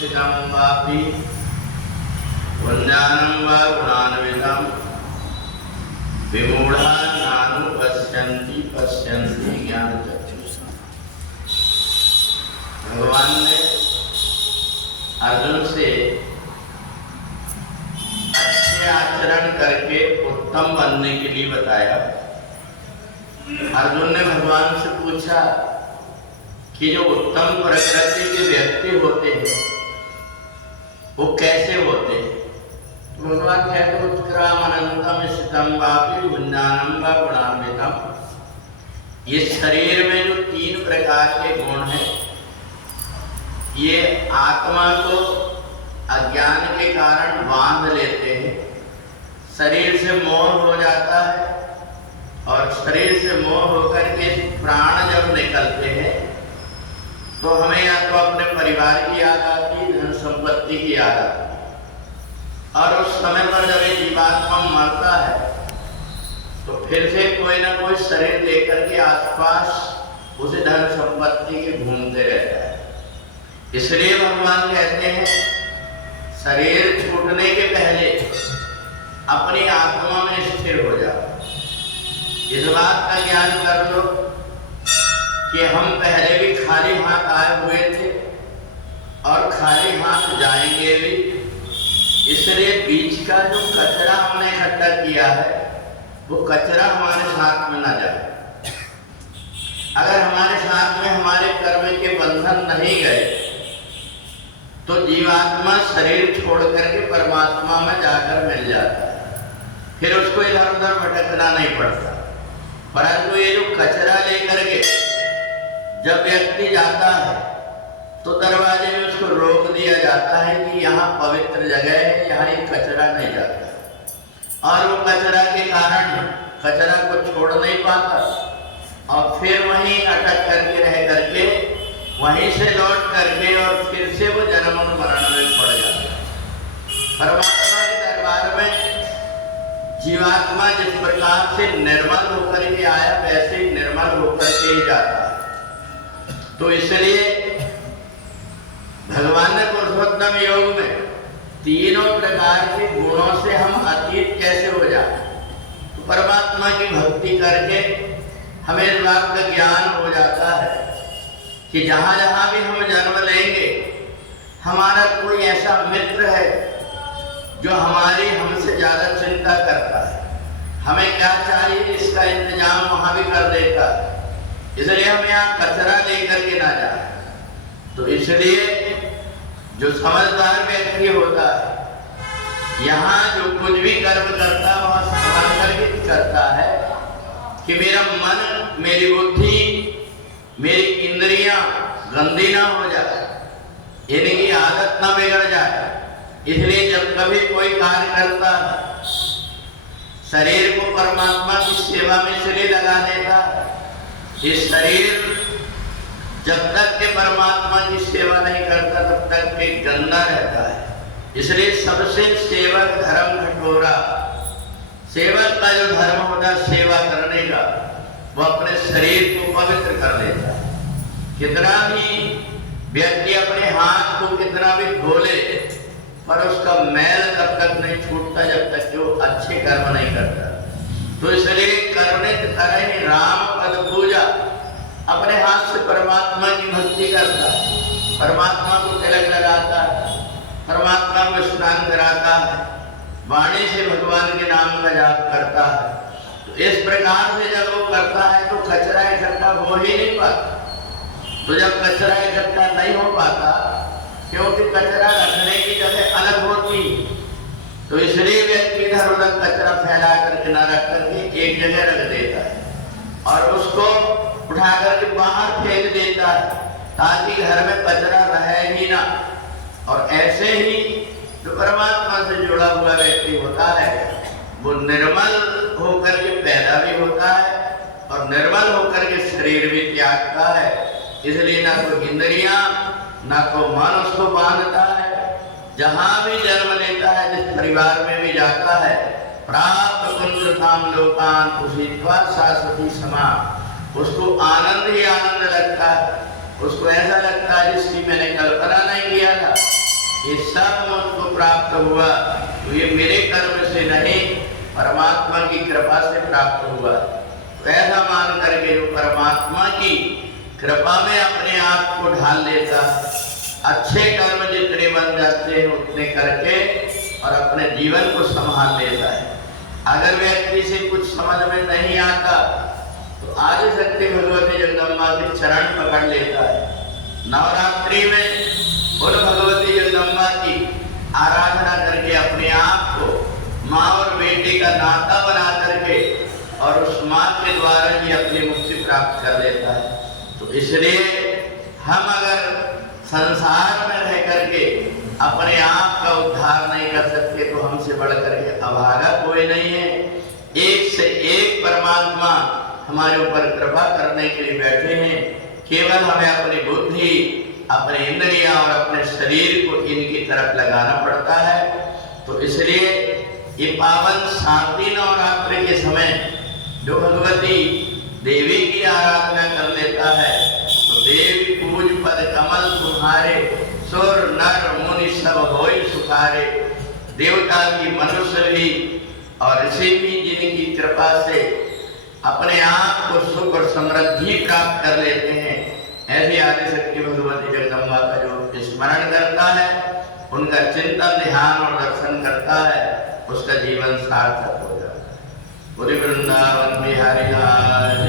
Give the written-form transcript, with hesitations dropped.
स्थितं वापि वन्द्यानं वा गुणान्वितं विमूढा नानुपश्यन्ति पश्यन्ति ज्ञानचक्षुषा। भगवान ने अर्जुन से अच्छे आचरण करके उत्तम बनने के लिए बताया। अर्जुन ने भगवान से पूछा कि जो उत्तम प्रकृति के व्यक्ति होते हैं वो कैसे होते हैं? तो भगवान कहते उत्क्राम अनंतम स्थितम वापि गुणानम वा गुणान्वितम। ये शरीर में जो 3 प्रकार के गुण हैं, ये आत्मा को अज्ञान के कारण बांध लेते हैं। शरीर से मोह हो जाता है और शरीर से मोह होकर के प्राण जब निकलते हैं तो हमें या तो अपने परिवार की याद आती है, धन संपत्ति की याद आती है। और उस समय पर जब ये जीवात्मा मरता है तो फिर से कोई ना कोई शरीर लेकर के आसपास उसे धन संपत्ति के घूमते रहता है। इसलिए भगवान कहते हैं शरीर छूटने के पहले अपनी आत्मा में स्थिर हो जाओ। इस बात का ज्ञान कर लो कि हम पहले भी खाली हाथ आए हुए थे और खाली हाथ जाएंगे भी। इसलिए बीच का जो कचरा हमने इकट्ठा किया है वो कचरा हमारे साथ में ना जाए। अगर हमारे साथ में हमारे कर्म के बंधन नहीं गए तो जीवात्मा शरीर छोड़ करके परमात्मा में जाकर मिल जाता है, फिर उसको इधर उधर भटकना नहीं पड़ता। परंतु ये जो कचरा लेकर के जब व्यक्ति जाता है तो दरवाजे में उसको रोक दिया जाता है कि यहाँ पवित्र जगह है, यहाँ ये कचरा नहीं जाता। और वो कचरा के कारण कचरा को छोड़ नहीं पाता और फिर वहीं अटक करके रह करके वहीं से लौट करके और फिर से वो जन्म और मरण में पड़ जाता है। परमात्मा के दरबार में जीवात्मा जिस प्रकार से निर्मल होकर के आया वैसे ही निर्मल होकर के ही जाता है। तो इसलिए भगवान ने पुरुषोत्तम योग में 3 प्रकार के गुणों से हम अतीत कैसे हो जाए, तो परमात्मा की भक्ति करके हमें इस बात का ज्ञान हो जाता है कि जहाँ जहाँ भी हम जन्म लेंगे हमारा कोई ऐसा मित्र है जो हमारी हमसे ज्यादा चिंता करता है, हमें क्या चाहिए इसका इंतजाम वहां भी कर देता है। इसलिए हम यहाँ कचरा लेकर के ना जाए। तो इसलिए जो समझदार व्यक्ति होता है यहाँ जो कुछ भी कर्म करता है वह समझ करके करता है कि मेरा मन, मेरी बुद्धि, मेरी इंद्रियां गंदी ना हो जाए, इनकी आदत ना बिगड़ जाए। इसलिए जब कभी कोई कार्य करता है शरीर को परमात्मा की सेवा में इसलिए लगा देता है। इस शरीर जब तक के परमात्मा की सेवा नहीं करता तब तक के गंदा रहता है। इसलिए सबसे सेवक धर्म कठोरा, सेवक का जो धर्म होता है सेवा करने का, वो अपने शरीर को पवित्र कर लेता है। कितना भी व्यक्ति अपने हाथ को कितना भी धो ले पर उसका मैल तब तक नहीं छूटता जब तक जो अच्छे कर्म नहीं करता। तो इसलिए करने तरह ही राम पद पूजा, अपने हाथ से परमात्मा की भक्ति करता है, परमात्मा को तिलक लगाता है, परमात्मा को स्नान कराता है, वाणी से भगवान के नाम का जाप करता है। तो इस प्रकार से जब वो करता है तो कचरा इकट्ठा हो ही नहीं पाता। तो जब कचरा इकट्ठा नहीं हो पाता क्योंकि कचरा रखने की जगह अलग होती, तो इसलिए व्यक्ति इधर उधर कचरा फैला करके न रख करके एक जगह रख देता है और उसको उठा करके बाहर फेंक देता है ताकि घर में कचरा रहे ही ना। और ऐसे ही जो परमात्मा से जुड़ा हुआ व्यक्ति होता है वो निर्मल होकर के पैदा भी होता है और निर्मल होकर के शरीर भी त्यागता है। इसलिए ना कोई इंद्रियां ना को मन उसको बांधता है। जहां भी जन्म लेता है, जिस परिवार में भी जाता है, प्राप्त पुण्यताम लोकान उषित्वा शाश्वती समा, उसको आनंद ही आनंद लगता है। उसको ऐसा लगता है जिसकी मैंने कल्पना नहीं किया था ये सब मुझको प्राप्त हुआ तो ये मेरे कर्म से नहीं, परमात्मा की कृपा से प्राप्त हुआ। तो ऐसा मान करके जो परमात्मा की कृपा में अपने आप को ढाल लेता, अच्छे कर्म जितने बन जाते हैं उतने करके और अपने जीवन को संभाल लेता है। अगर व्यक्ति से कुछ समझ में नहीं आता तो आदि शक्ति भगवती जगदम्बा के चरण पकड़ लेता है। नवरात्रि में उन भगवती जगदम्बा की आराधना करके अपने आप को माँ और बेटे का नाता बना करके और उस माँ के द्वारा ही अपनी मुक्ति प्राप्त कर लेता है। तो इसलिए हम अगर संसार में रह करके अपने आप का उद्धार नहीं कर सकते तो हमसे बढ़ करके अभागा कोई नहीं है। एक से एक परमात्मा हमारे ऊपर कृपा करने के लिए बैठे हैं। केवल हमें अपनी बुद्धि, अपने इंद्रियां और अपने शरीर को इनकी तरफ लगाना पड़ता है। तो इसलिए ये पावन शांति नवरात्रि के समय जो भगवती देवी की आराधना कर लेता है तो देवी पूज पद कमल तुम्हारे, सुर नर मुनि सब होय सुखारे। देवता भी, मनुष्य भी और ऋषि भी जिनकी कृपा से अपने आप को सुख और समृद्धि प्राप्त कर लेते हैं, ऐसी आदि शक्ति भगवती जगदम्बा का जो स्मरण करता है, उनका चिंतन, ध्यान और दर्शन करता है, उसका जीवन सार्थक हो जाता है। पूरी वृंदावन बिहारी लाल